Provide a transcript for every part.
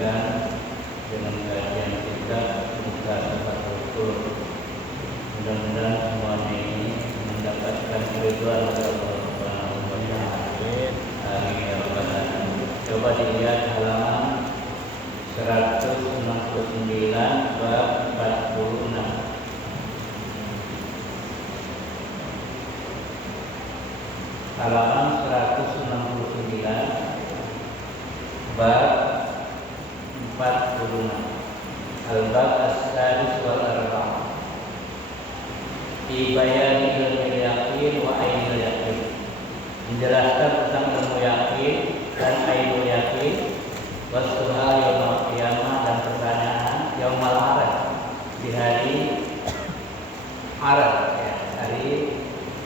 lanjutkan dengan kajian kita muka betul. Mudah-mudahan semuanya ini mendapatkan keridhaan dari Allah Subhanahu wa taala. Amin ya rabbal alamin. Coba dilihat halaman 169 bab 46. Halaman 169 bab 46. Al-bab as-sadis wal arba'ah. Fi bayani ilmu yakin wa ainul yakin. Menjelaskan tentang ilmu yakin dan ainul yakin, wasuhal yaumul qiyamah dan pertanyaan yaumul arad, di hari arad, ya, hari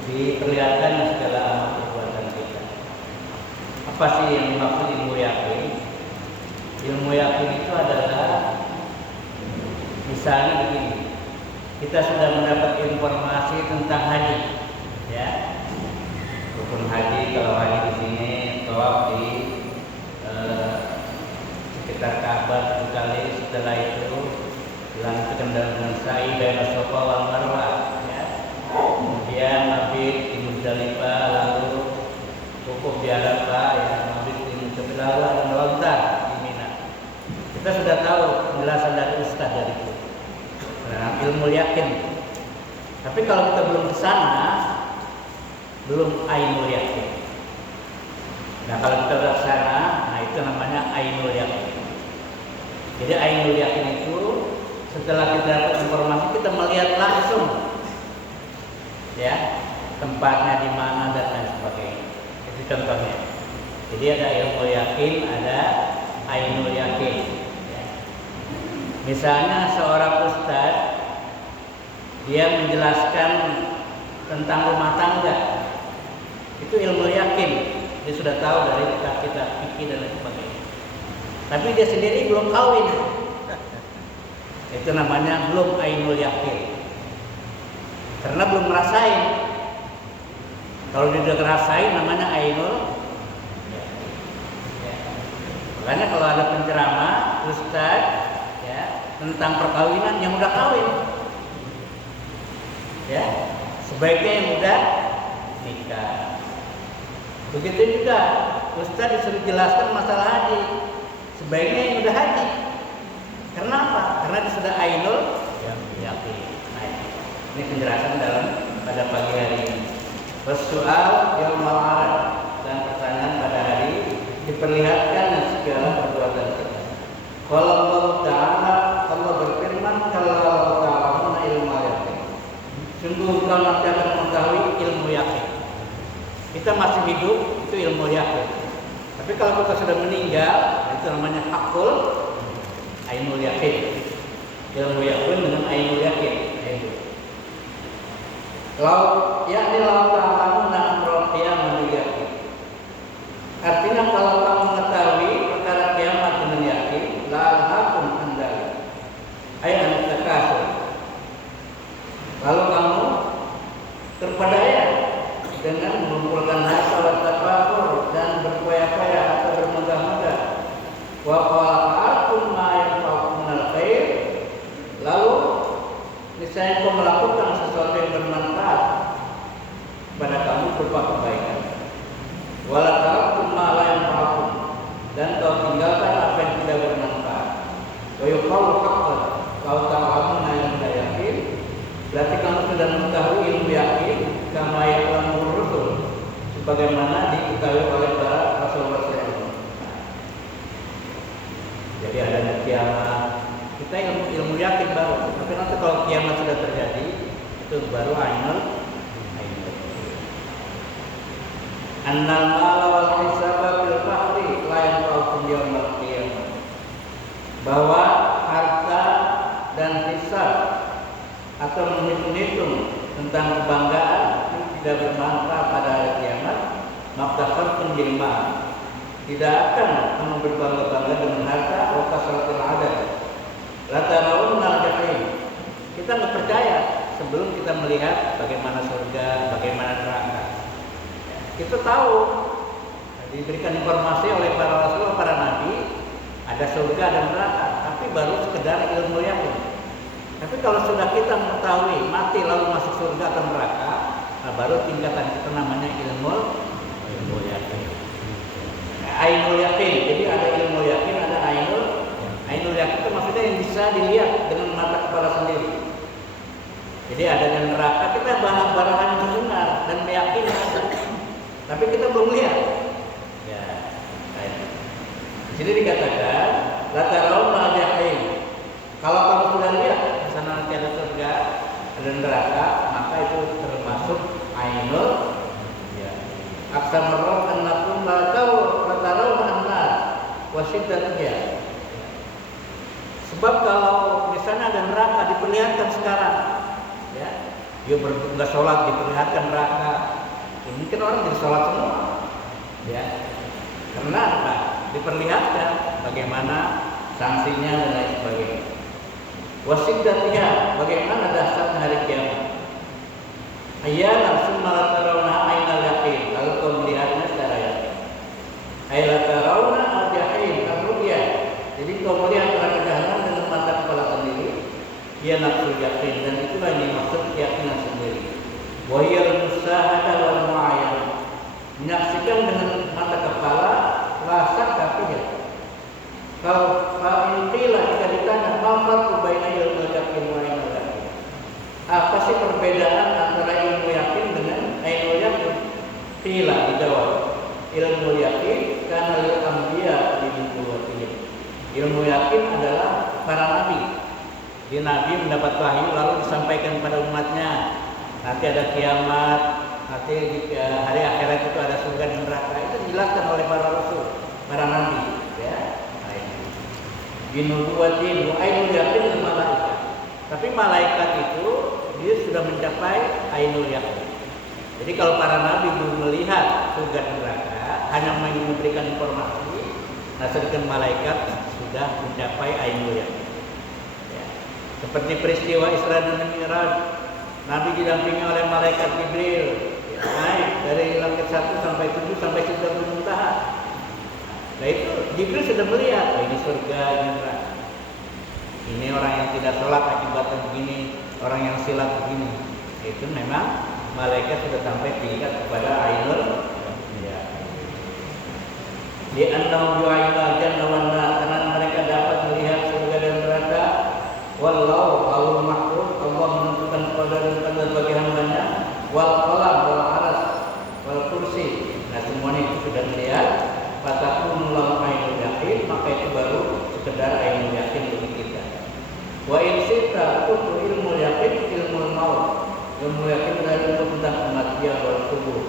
diperlihatkan segala amal perbuatan kita. Apa sih yang dimaksud ilmu yakin? Ilmu yakin itu adalah misalnya begini, kita sudah mendapat informasi tentang haji, ya, rukun haji. Kalau haji di sini tawaf di sekitar Ka'bah 7 kali, setelah itu dilanjutkan dengan sa'i baina Shafa wal Marwah, ya. Kemudian mabit di Muzdalifah, lalu wukuf di Arafah, ya, mabit di Muzdalifah, lalu melontar di Mina. Kita sudah tahu penjelasan dari Ustaz dari itu. Nah, ilmu yakin. Tapi kalau kita belum ke sana, belum ainul yakin. Nah, kalau kita sudah ke sana, nah itu namanya ainul yakin. Jadi ainul yakin itu setelah kita dapat informasi, kita melihat langsung, ya, tempatnya di mana dan lain sebagainya. Itu contohnya. Jadi ada ilmu yakin, ada ainul yakin. Misalnya seorang ustadz, dia menjelaskan tentang rumah tangga, itu ilmu yakin, dia sudah tahu dari kitab-kitab fikih dan lain sebagainya. Tapi dia sendiri belum kawin, itu namanya belum ainul yakin, karena belum ngerasain. Kalau dia sudah ngerasain, namanya ainul. Makanya kalau ada penceramah ustadz tentang perkawinan, yang udah kawin, ya, sebaiknya yang udah nikah. Begitu juga ustaz disuruh jelaskan masalah haji, sebaiknya yang udah haji. Kenapa? Karena dia sudah ainul yakin. Nah, ini penjelasan dalam pada pagi hari ini. Wassu'al yaumul arad, dan pertanyaan pada hari diperlihatkan segala perbuatan kita. Kalau Allah Ta'ala, Allah berfirman, kalau ta'lamuna ilmu yakin, sungguh kau nanti akan mengetahui ilmu yakin. Kita masih hidup, itu ilmu yakin. Tapi kalau kita sudah meninggal, itu namanya hakul ainul yakin. Ilmu yakin dengan ainul yakin. Kalau yakni lau ta'lamuna amral qiyamah yakin. Artinya kalau kamu mengetahui perkara kiamat dengan yakin, la'alhakum andali, ayat takasur, lalu kamu terpedaya dengan mengumpulkan harta wa tafakur dan berfoya-foya atau bermegah-megah. Wa qala'atum ma yanfa'ukum minal khair, lalu niscaya kau melakukan sesuatu yang bermanfaat pada kamu berupa kebaikan. Wala ta'atum ma la yanfa'ukum, dan kau tinggalkan apa yang tidak bermanfaat. Wa yuqalu haqqan, kau ta'lamuna ilmu yakin, berarti kamu sudah mengetahui ilmu yakin, kama ya'lamu rusul, sebagaimana diketahui oleh para rasul-rasul. Jadi adanya kiamat, kita ilmu yakin baru. Tapi nanti kalau kiamat sudah terjadi, itu baru ainul. Annal mala wal hisaba bil fahri la yanfa'ukum yaumil qiyamah, bahwa harta dan hisab atau menghitung-hitung tentang kebanggaan itu tidak bermanfaat pada hari kiamat. Maqtafartum bil mal, tidak akan kamu berbangga-bangga dengan harta. Wa kasratil adad la tarawunna al-jahim, kita nggak percaya sebelum kita melihat bagaimana surga, bagaimana neraka. Kita tahu, diberikan informasi oleh para rasul, para nabi, ada surga, surga dan neraka, tapi baru sekedar ilmu yakin. Tapi kalau sudah kita mengetahui mati lalu masuk surga atau neraka, nah baru tingkatan itu namanya ilmu yakin. Ainul yakin. Jadi ada ilmu yakin, ada ainul yakin itu maksudnya yang bisa dilihat dengan mata kepala sendiri. Jadi adanya neraka kita bahan mendengar dan meyakini ada, tapi kita belum lihat. Ya, di sini dikatakan la tarawna jahim. Kalau kamu sudah lihat di sana nanti ada surga dan neraka, maka itu termasuk ainul ya. Aksamarrat annakum la tarawna an-nar wa shiddatha. Sebab kalau di sana ada neraka diperlihatkan sekarang, ya, dia nggak sholat diperlihatkan neraka, ya, mungkin orang jadi sholat semua, ya, karena apa? Diperlihatkan bagaimana sanksinya dan lain sebagainya. Wasiddatnya, bagaimana dasar hari kiamat. Ayat summa tarawna ainal yaqin, lalu kau melihatnya secara yakin. Ayat tarawna al-jahim ar-ru'ya. Jadi kau melihat neraka jahanam dengan mata kepala sendiri, dia nafsu yakin, dan itulah yang dimaksud keyakinan sendiri. Wahiyal musahadah wal mu'ayyan, menyaksikan dengan mata kepala, rasa tapi ya. Kalau fa'intilah jika ditanya mamar baina ilmu yakin wa ainul yakin, apa sih perbedaan antara ilmu yakin dengan ainul yakin? Qila, dijawab, ilmu yakin karena lil anbiya binubuwwatihim. Ilmu yakin adalah para nabi. Jadi nabi mendapat wahyu lalu disampaikan kepada umatnya. Nanti ada kiamat, nanti di hari akhirat itu ada surga dan neraka. Itu dijelaskan oleh para rasul, para nabi, ya. Binubuwwatin wa ainul yakin malaikat. Tapi malaikat itu dia sudah mencapai ainul yakin. Jadi kalau para nabi belum melihat surga dan neraka, hanya memberikan informasi, nah sedangkan malaikat sudah mencapai ainul yakin. Ya. Seperti peristiwa Isra dan Mi'raj, Nabi didampingi oleh malaikat Jibril, ya, naik dari langit 1 sampai 7 sampai Sidratul Muntaha. Nah itu Jibril sudah melihat, ini surga, ini neraka. Ini orang yang tidak sholat akibatnya begini, orang yang silat begini. Itu memang malaikat sudah sampai tingkat kepada ainul ya. Di annahum yu'ayna jannah wan nar, karena mereka dapat melihat surga dan neraka. Wallahu al mahfuz, Allah menentukan qadar bagi hambanya. Wal qalam wal aras wal kursi. Nah semuanya itu sudah melihat. Fatakun lahu ainul yakin, maka itu baru sekedar ainul yakin bagi kita. Wa in sita kutu ilmu yakin ilmu maut. Ilmu yakin adalah ilmu tentang kematian wal kubur.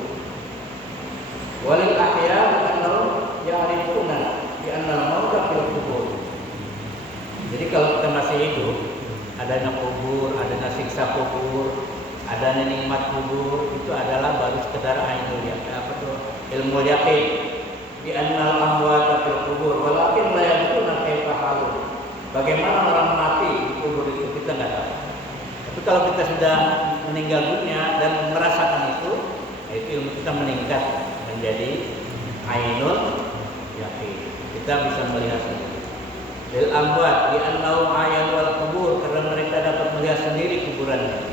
Walil ahya annahum ya'rifuna bi anna mauta fil kubur. Jadi kalau kita masih hidup, adanya kubur, adanya siksa kubur, adanya nikmat kubur, itu adalah baru sekedar ainul yakin, apa tuh? Ilmu yakin. Bi annal amwata fil kubur walakin la yadruna kaifa halu. Bagaimana orang mati di kubur itu kita enggak tahu. Tapi kalau kita sudah meninggal dunia dan merasakan itu ilmu kita meningkat menjadi ainul yakin. Kita bisa melihat sendiri. Lil amwat bi annahum ayan wal kubur, karena mereka dapat melihat sendiri kuburannya.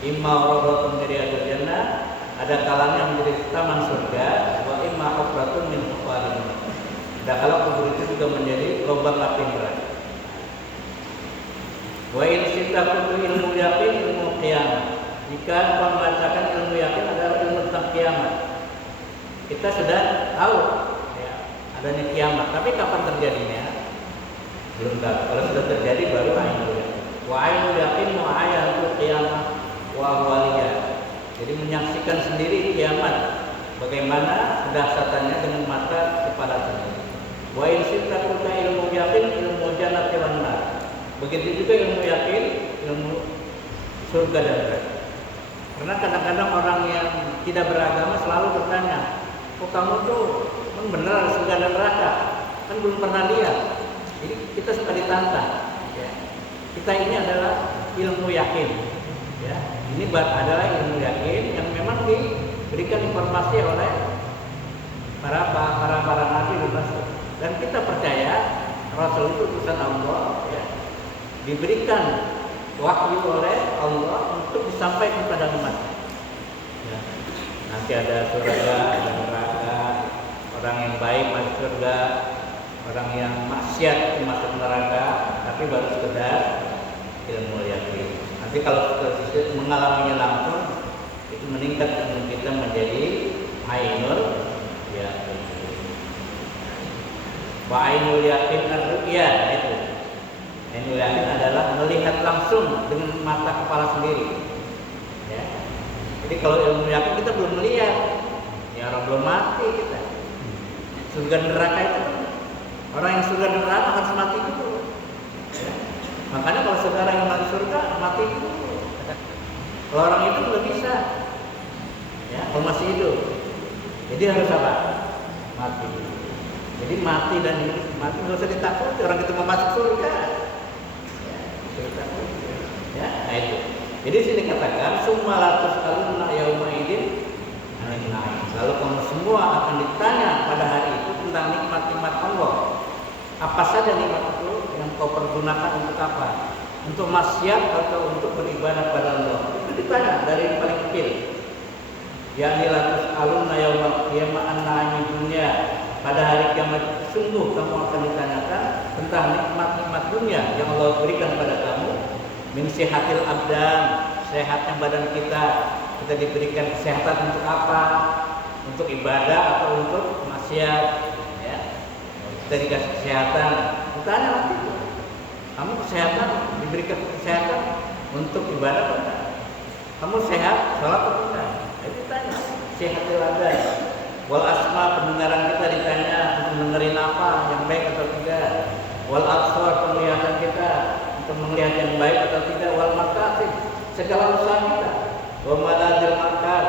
Imma rawdatun min riyadil jannah, ada kalanya menjadi taman surga, wa imma hufratun min hufarin. Dan kalau kubur itu juga menjadi lubang api neraka. Wa in sita kutu ilmu yakin ilmu qiyamah. Jika membacakan ilmu yakin adalah ilmu tentang kiamat, kita sudah tahu ya, adanya kiamat. Tapi kapan terjadinya? Belum tahu. Kalau sudah terjadi baru ainul yakin. Wa ainul yakin mu'ayyatul qiyamah wa waliyah. Jadi menyaksikan sendiri kiamat, bagaimana kedahsyatannya dengan mata kepala sendiri. Wa in sita kutu ilmu yakin ilmu jannati wan nar. Begitu juga ilmu yakin, ilmu surga dan neraka. Karena kadang-kadang orang yang tidak beragama selalu bertanya, "Oh kamu tuh benar surga dan neraka? Kan belum pernah lihat." Jadi kita suka ditantang. Ya. Kita ini adalah ilmu yakin. Ya. Ini adalah ilmu yakin yang memang diberikan informasi oleh para nabi dan rasul. Dan kita percaya Rasul itu utusan Allah, ya, diberikan wahyu oleh Allah untuk disampaikan kepada umat. Ya. Nanti ada surga, ada neraka, orang yang baik masuk surga, orang yang maksiat masuk neraka, tapi baru sekedar ilmu yakin. Nanti kalau mengalaminya langsung, itu meningkat ilmu kita menjadi ainul yakin. Wa ainul yakin ar-ru'ya, itu. Ainul yakin adalah melihat langsung dengan mata kepala sendiri. Ya. Jadi kalau ilmu yakin kita belum melihat, ya orang belum mati kita. Surga neraka itu orang yang surga neraka harus mati dulu. Ya. Makanya kalau saudara yang mati surga, mati dulu. Kalau orang itu belum bisa. Ya, kalau masih hidup. Jadi harus apa? Mati. Jadi mati dan hidup, mati nggak usah ditakuti, orang itu mau masuk surga. Ya, nah itu. Jadi sini katakan sumalatus alunna yauma idin anin naim. Lalu kamu semua akan ditanya pada hari itu tentang nikmat-nikmat Allah. Apa saja nikmat itu yang kau pergunakan untuk apa? Untuk maksiat atau untuk beribadah pada Allah? Itu ditanya dari yang paling kecil. Ya latus alunna yauma qiyamah an-naim dunya. Pada hari kiamat sungguh kamu akan ditanyakan tentang nikmat-nikmat dunia yang Allah berikan pada kamu. Min sihatil abdan, sehatnya badan kita. Kita diberikan kesehatan untuk apa? Untuk ibadah atau untuk maksiat? Ya. Kita dikasih kesehatan. Ditanya nanti, kamu kesehatan, diberikan kesehatan untuk ibadah atau enggak? Kamu sehat, sholat atau enggak? Itu ditanya. Sihatil abdan. Wal asma, pendengaran kita ditanya untuk dengerin apa, yang baik atau tidak. Wal absar, penglihatan kita untuk melihat yang baik atau tidak. Wal makasih, segala usaha kita. Wa maladil makan,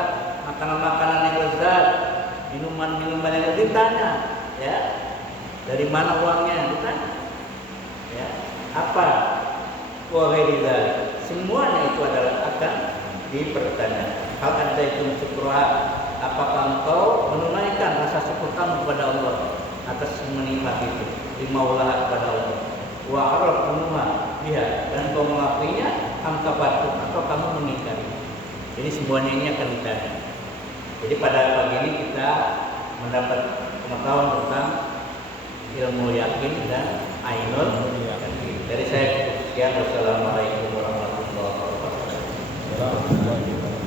makanan-makanan yang lezat, minuman-minuman yang ditanya, ya. Dari mana uangnya ditanya. Ya. Apa? Wa ghairi, semuanya itu adalah akan dipertanya. Hal ada itu syukurah. Apakah engkau menunaikan rasa syukur kamu kepada Allah atas nikmat itu, limaulah kepada Allah. Wa arafumuha biha, dan engkau mengakuinya amkabatum, atau kamu mengingkari. Jadi semuanya ini akan ditanya. Jadi pada pagi ini kita mendapat pengetahuan tentang ilmu yakin dan ainul yakin. Dari saya sekian. Wassalamualaikum warahmatullahi wabarakatuh.